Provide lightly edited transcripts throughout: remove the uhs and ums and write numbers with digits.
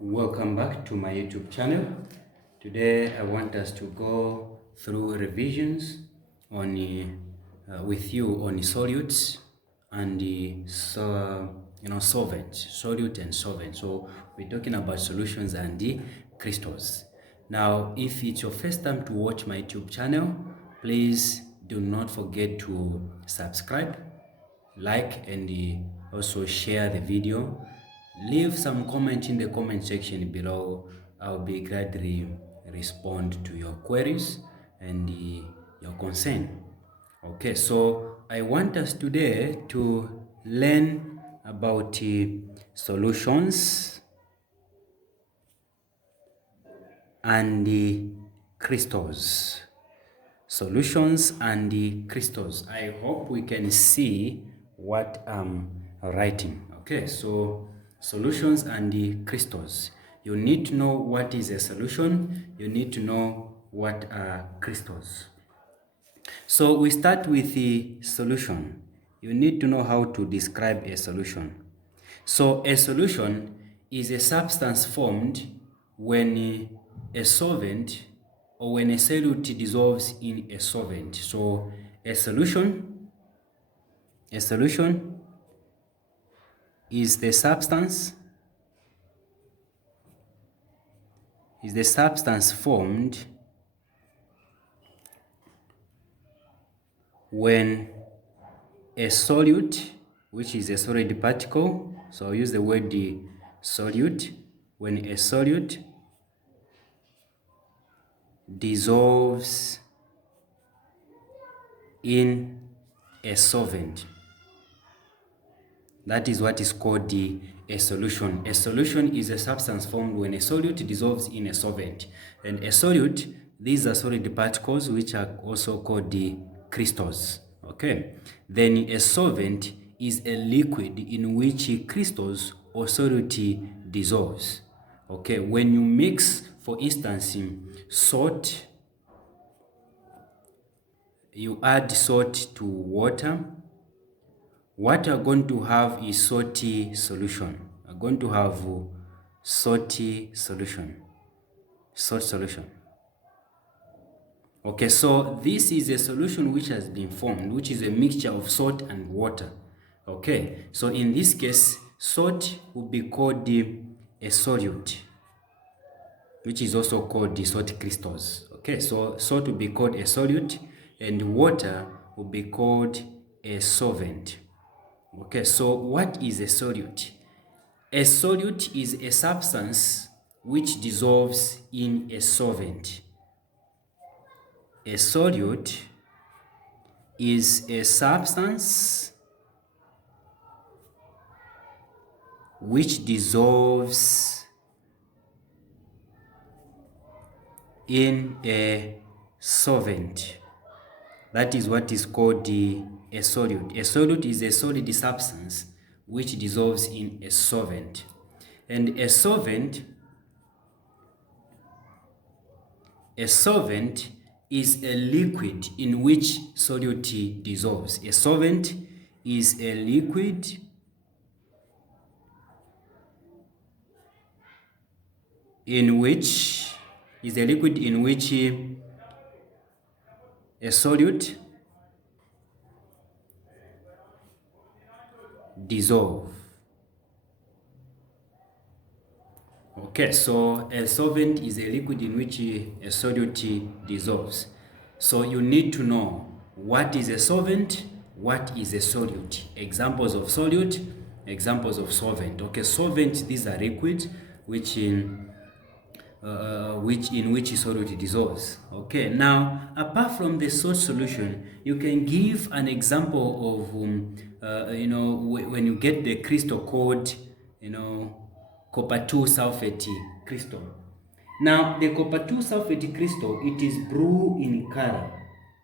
Welcome back to my YouTube channel. Today I want us to go through revisions on with you on solutes and solvents, solute and solvent. So we're talking about solutions and the crystals. Now, if it's your first time to watch my YouTube channel, please do not forget to subscribe, like, and also share the video. Leave some comment in the comment section below. I'll be gladly respond to your queries and your concern. Okay, so I want us today to learn about solutions and the crystals. Solutions and the crystals. I hope we can see what I'm writing. Okay, so solutions and the crystals. You need to know what is a solution. You need to know what are crystals. So we start with the solution. You need to know how to describe a solution. So a solution is a substance formed when a solvent or when a solute dissolves in a solvent. So a solution is the substance formed when a solute, which is a solid particle, so I'll use the word the solute, when a solute dissolves in a solvent. That is what is called a solution. A solution is a substance formed when a solute dissolves in a solvent. And a solute, these are solid particles which are also called the crystals. Okay. Then a solvent is a liquid in which crystals or solute dissolves. Okay. When you mix, for instance, salt, you add salt to water, what you're going to have is salty solution. You're going to have salty solution, salt solution. Okay, so this is a solution which has been formed, which is a mixture of salt and water. Okay, so in this case, salt will be called a solute, which is also called the salt crystals. Okay, so salt will be called a solute and water will be called a solvent. Okay, so what is a solute? A solute is a substance which dissolves in a solvent. A solute is a substance which dissolves in a solvent. That is what is called a solute. A solute is a solid substance which dissolves in a solvent. And a solvent is a liquid in which solute dissolves. A solvent is a liquid in which a solute dissolve. Okay, so a solvent is a liquid in which a solute dissolves. So you need to know what is a solvent, what is a solute. Examples of solute, examples of solvent. Okay, solvent, these are liquids which in which solute dissolves. Okay, now apart from the salt solution, you can give an example of when you get the crystal called copper 2 sulfate crystal. Now the copper 2 sulfate crystal, it is blue in color.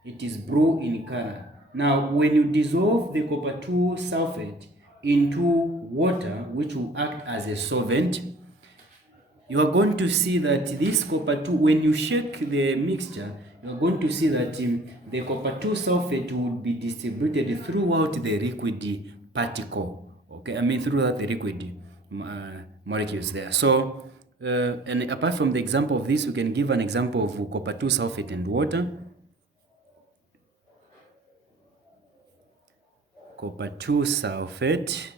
It is blue in color. Now when you dissolve the copper 2 sulfate into water, which will act as a solvent, you are going to see that this copper 2, when you shake the mixture, you are going to see that the copper 2 sulfate will be distributed throughout the liquid particle. Okay, I mean throughout the liquid molecules there. So and apart from the example of this, we can give an example of copper 2 sulfate and water. Copper 2 sulfate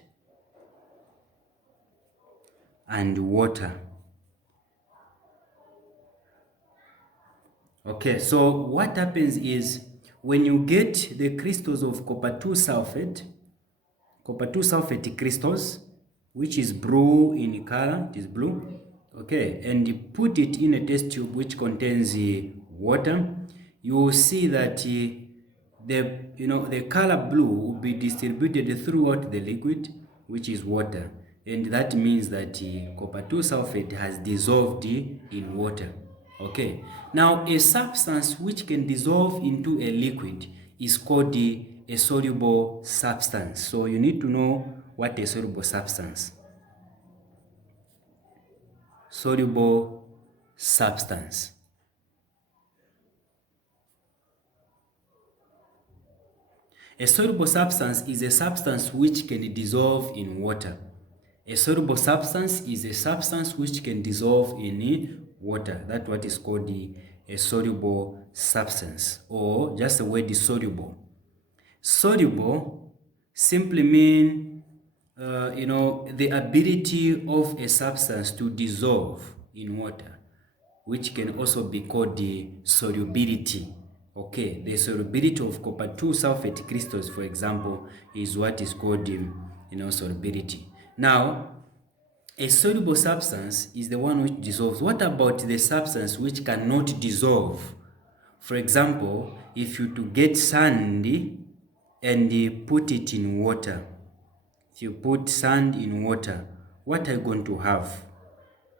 and water. Okay, so what happens is when you get the crystals of copper 2 sulfate crystals, which is blue in color, it is blue, okay, and you put it in a test tube which contains water, you will see that the color blue will be distributed throughout the liquid, which is water, and that means that copper 2 sulfate has dissolved in water. Okay, now a substance which can dissolve into a liquid is called a soluble substance. So you need to know what a soluble substance. Soluble substance. A soluble substance is a substance which can dissolve in water. A soluble substance is a substance which can dissolve in water. That's what is called a soluble substance, or just the word is soluble. Soluble simply mean the ability of a substance to dissolve in water, which can also be called the solubility. Okay, the solubility of copper 2 sulfate crystals, for example, is what is called solubility. Now, a soluble substance is the one which dissolves. What about the substance which cannot dissolve? For example, if you to get sand and put it in water, if you put sand in water, what are you going to have?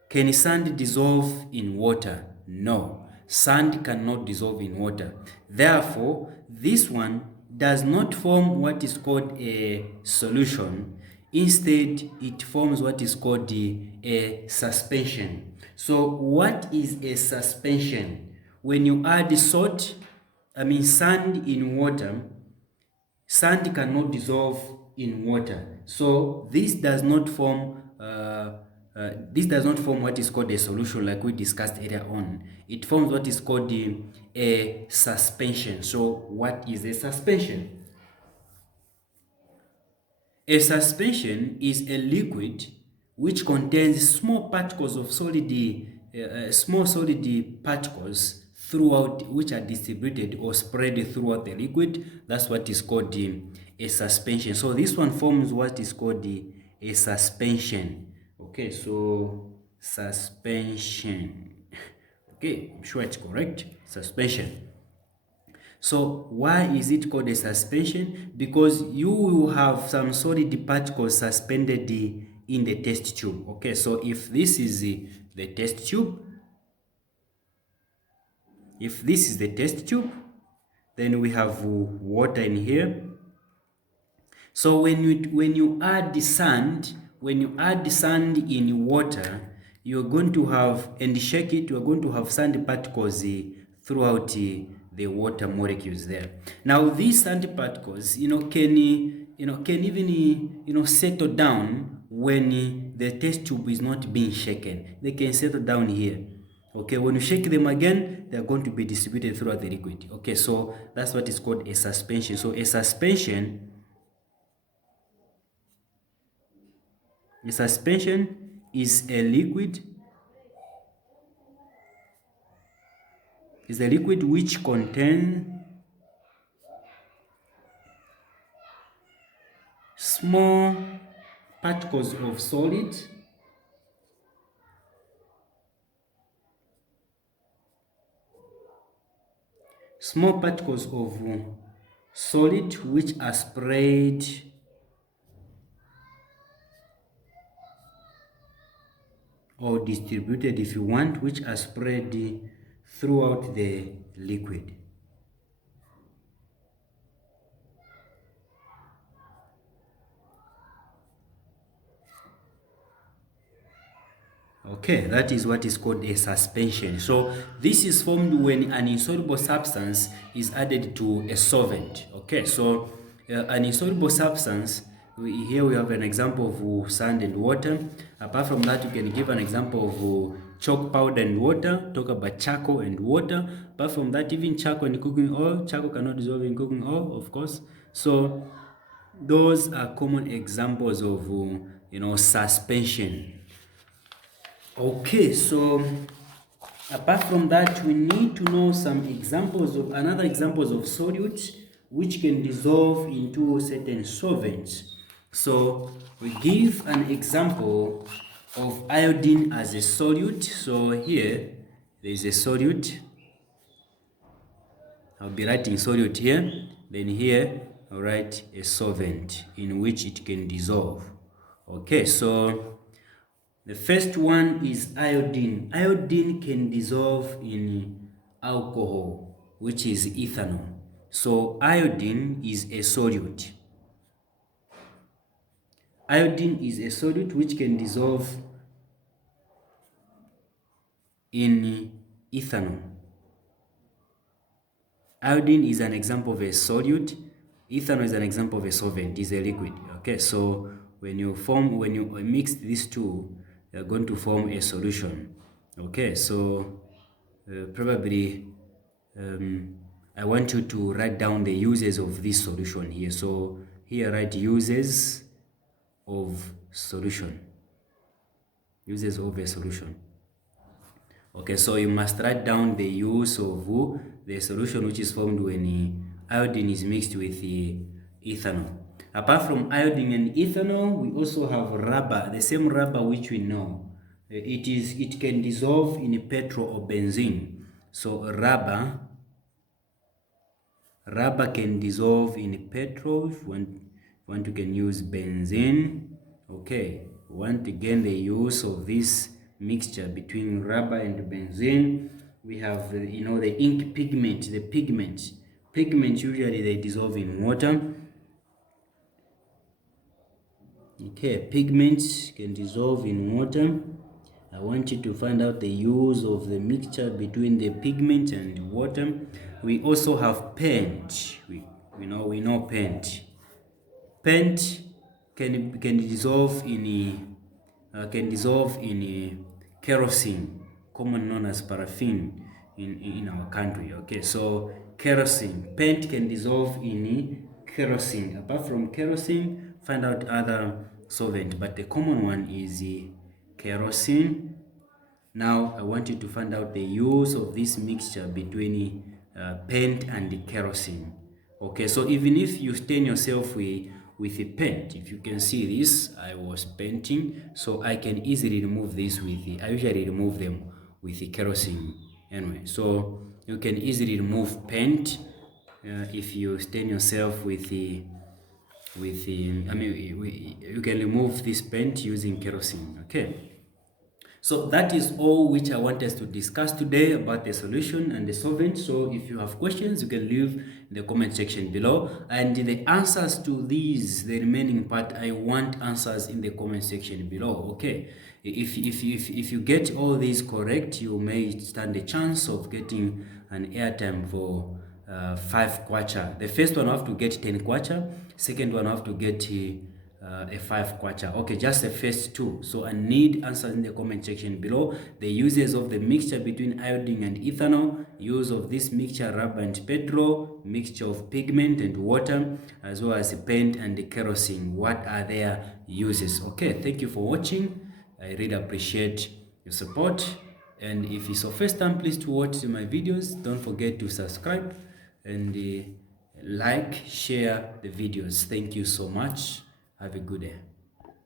Can sand dissolve in water? No, sand cannot dissolve in water. Therefore, this one does not form what is called a solution. Instead, it forms what is called a suspension. So what is a suspension? When you add sand in water, sand cannot dissolve in water. So this does not form what is called a solution like we discussed earlier on. It forms what is called a suspension. So what is a suspension? A suspension is a liquid which contains small particles of small solid particles throughout, which are distributed or spread throughout the liquid. That's what is called a suspension. So this one forms what is called a suspension. Okay, so suspension. Okay, I'm sure it's correct. Suspension. So why is it called a suspension? Because you will have some solid particles suspended in the test tube. Okay, so if this is the test tube, then we have water in here. So when you add the sand, in water, you're going to have, and shake it, you're going to have sand particles throughout the water molecules there. Now these sand particles, can even settle down when the test tube is not being shaken. They can settle down here. Okay, when you shake them again, they are going to be distributed throughout the liquid. Okay, so that's what is called a suspension. So a suspension is a liquid which contains small particles of solid which are spread or distributed, if you want, which are spread throughout the liquid. Okay, that is what is called a suspension. So this is formed when an insoluble substance is added to a solvent. Okay, so an insoluble substance Here we have an example of sand and water. Apart from that, you can give an example of chalk powder and water. Talk about charcoal and water. Apart from that, even charcoal and cooking oil. Charcoal cannot dissolve in cooking oil, of course. So those are common examples of suspension. Okay, so apart from that, we need to know some examples of solutes which can dissolve into certain solvents. So we give an example of iodine as a solute. So here there is a solute. I'll be writing solute here. Then here I'll write a solvent in which it can dissolve. Okay, so the first one is iodine. Iodine can dissolve in alcohol, which is ethanol. So iodine is a solute. Iodine is a solute which can dissolve in ethanol. Iodine is an example of a solute. Ethanol is an example of a solvent. It's a liquid. Okay, so when you mix these two, they're going to form a solution. Okay, so probably I want you to write down the uses of this solution here. So here write uses of solution. Uses of a solution. Okay, so you must write down the use of the solution which is formed when iodine is mixed with the ethanol. Apart from iodine and ethanol, we also have rubber, the same rubber which we know. It can dissolve in petrol or benzene. So rubber can dissolve in petrol. If you want, you can use benzene. Okay, once again, the use of this mixture between rubber and benzene. We have the ink pigment, the pigment usually they dissolve in water. Okay, pigments can dissolve in water. I want you to find out the use of the mixture between the pigment and water. We also have paint. We know paint. Paint can dissolve in kerosene, commonly known as paraffin in our country. Okay, so kerosene, paint can dissolve in kerosene. Apart from kerosene, find out other solvent, but the common one is kerosene. Now I want you to find out the use of this mixture between paint and kerosene. Okay, so even if you stain yourself with a paint, if you can see this, I was painting, so I can easily remove this I usually remove them with the kerosene anyway. So you can easily remove paint if you stain yourself with you can remove this paint using kerosene. Okay. So that is all which I want us to discuss today about the solution and the solvent. So if you have questions, you can leave in the comment section below. And the answers to these, the remaining part, I want answers in the comment section below. Okay. If you get all these correct, you may stand a chance of getting an airtime for 5 kwacha. The first one I have to get 10 kwacha. Second one I have to get a 5 kwacha. Okay, just the first two. So I need answers in the comment section below. The uses of the mixture between iodine and ethanol, use of this mixture rubber and petrol, mixture of pigment and water, as well as paint and kerosene. What are their uses? Okay, thank you for watching. I really appreciate your support. And if it's your first time, please to watch my videos. Don't forget to subscribe and like, share the videos. Thank you so much. Have a good day.